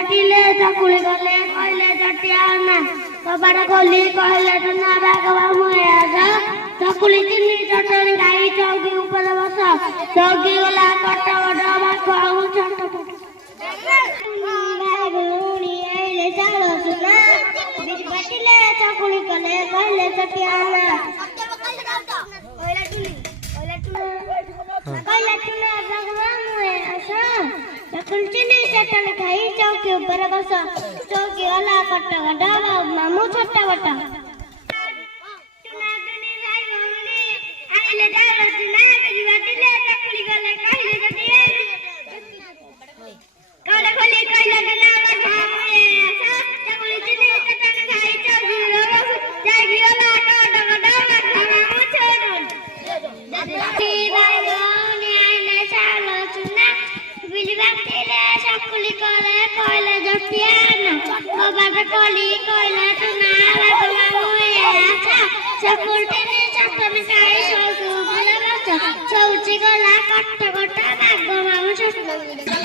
बाटिले चकुली गले कहले जटियाना कबाड़ खोली कहले टुना बागवा मुया चकुली चिनी चटनी खाई चौकी ऊपर बस चौकी गला कट बड़ बागवा छोट बाटिले चकुली गले कहले जटियाना कुलचीनी चटनी खाई चौकी ऊपर बस चौकी वाला कट्टा गड्ढा मामू छोटा बट्टा चकुली करे कहले जटियाना कबाड़ खोली कहले टुना बागवा मुया चकुली चटनी खाई चौकी ऊपर बस चौकी गला कट्टा बट्टा बागवा छोट